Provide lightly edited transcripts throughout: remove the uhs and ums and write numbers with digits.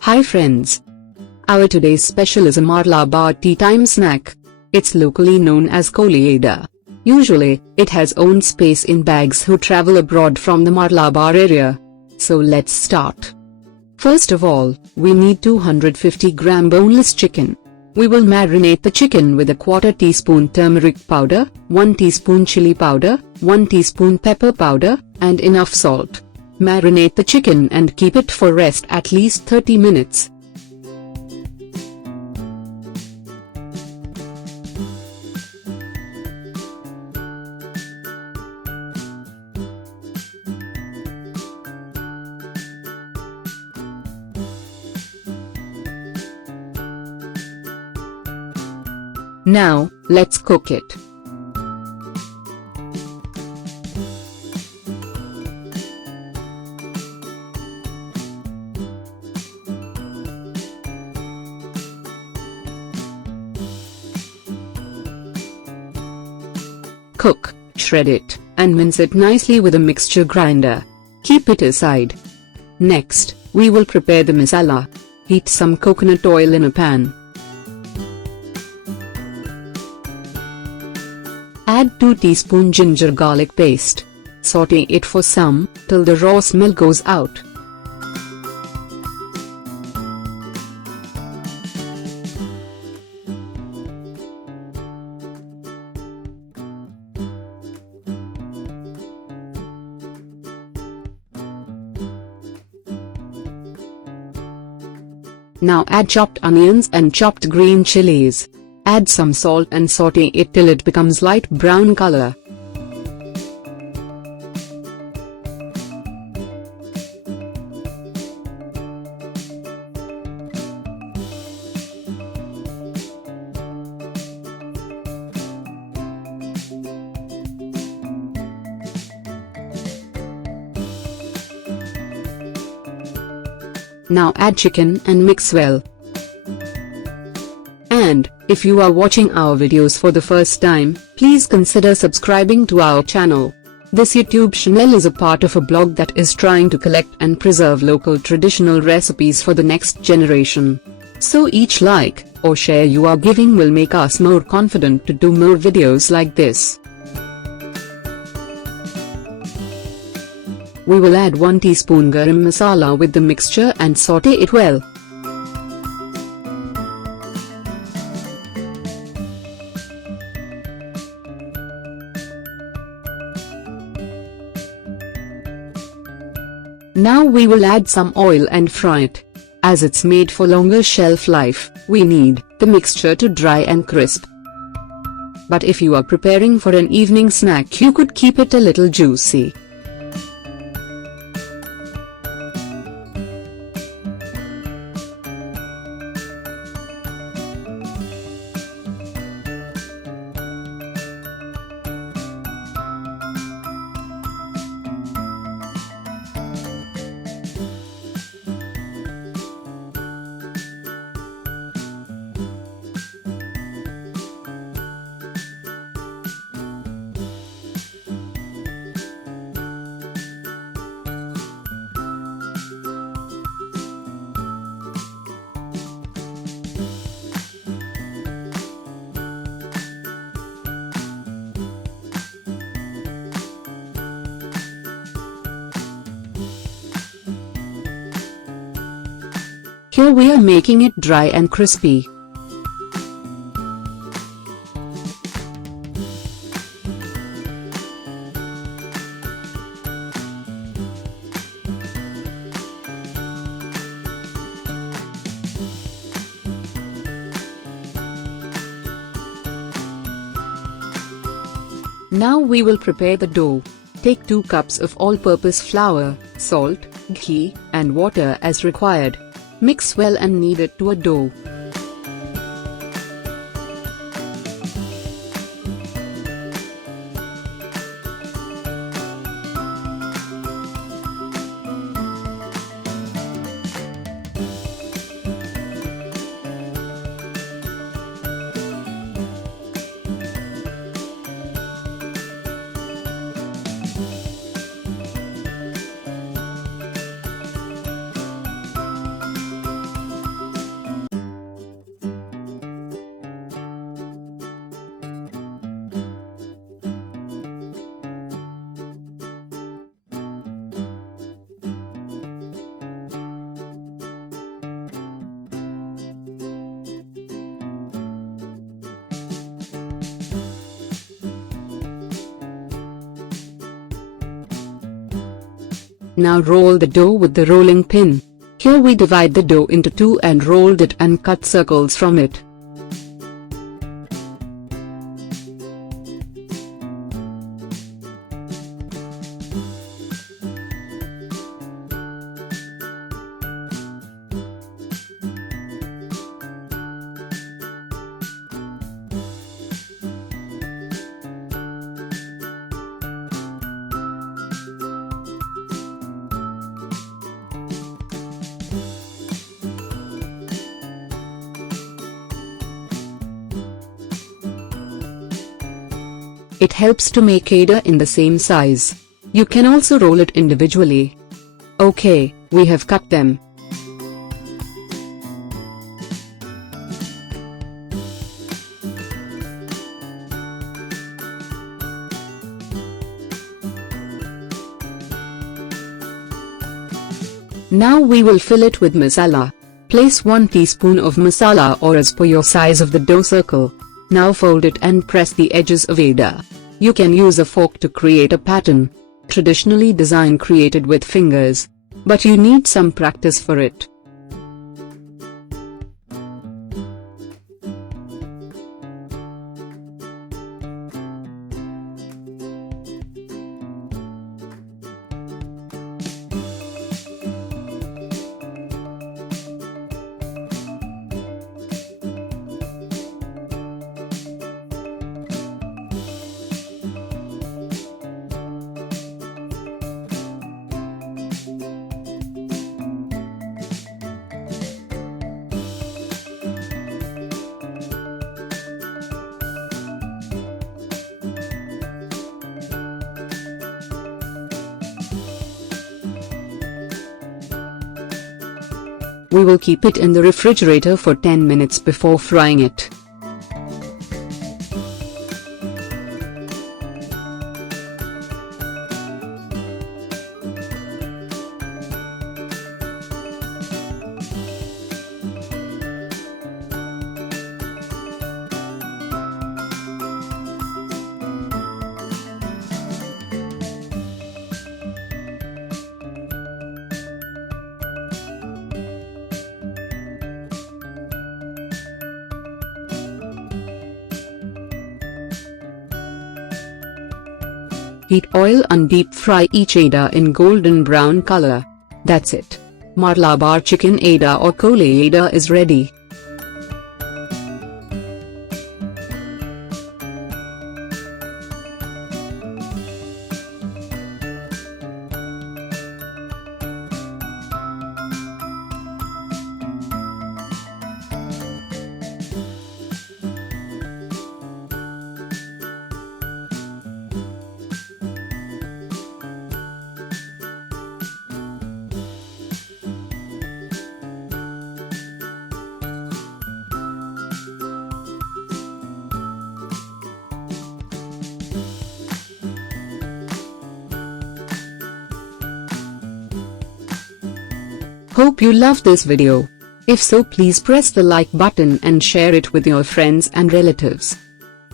Hi friends. Our today's special is a Malabar tea time snack. It's locally known as Koleada. Usually, it has owned space in bags who travel abroad from the Malabar area. So let's start. First of all, we need 250-gram boneless chicken. We will marinate the chicken with a quarter teaspoon turmeric powder, 1 teaspoon chili powder, 1 teaspoon pepper powder, and enough salt. Marinate the chicken and keep it for rest at least 30 minutes. Now, let's cook it. Cook, shred it, and mince it nicely with a mixture grinder. Keep it aside. Next, we will prepare the masala. Heat some coconut oil in a pan. Add 2 teaspoon ginger garlic paste. Saute it for some, till the raw smell goes out. Now add chopped onions and chopped green chilies. Add some salt and saute it till it becomes light brown color. Now add chicken and mix well. And, if you are watching our videos for the first time, please consider subscribing to our channel. This YouTube channel is a part of a blog that is trying to collect and preserve local traditional recipes for the next generation. So each like, or share you are giving will make us more confident to do more videos like this. We will add 1 teaspoon garam masala with the mixture and saute it well. Now we will add some oil and fry it. As it's made for longer shelf life, we need the mixture to dry and crisp. But if you are preparing for an evening snack, you could keep it a little juicy. Here we are making it dry and crispy. Now we will prepare the dough. Take 2 cups of all-purpose flour, salt, ghee, and water as required. Mix well and knead it to a dough. Now roll the dough with the rolling pin. Here we divide the dough into two and rolled it and cut circles from it. It helps to make Ada in the same size. You can also roll it individually. Okay, we have cut them. Now we will fill it with masala. Place 1 teaspoon of masala or as per your size of the dough circle. Now fold it and press the edges of Ada. You can use a fork to create a pattern. Traditionally design created with fingers. But you need some practice for it. We will keep it in the refrigerator for 10 minutes before frying it. Heat oil and deep fry each Ada in golden brown color. That's it. Malabar chicken Ada or Kozhi Ada is ready. Hope you loved this video. If so, please press the like button and share it with your friends and relatives.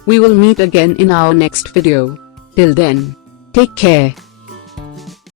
We will meet again in our next video. Till then, take care.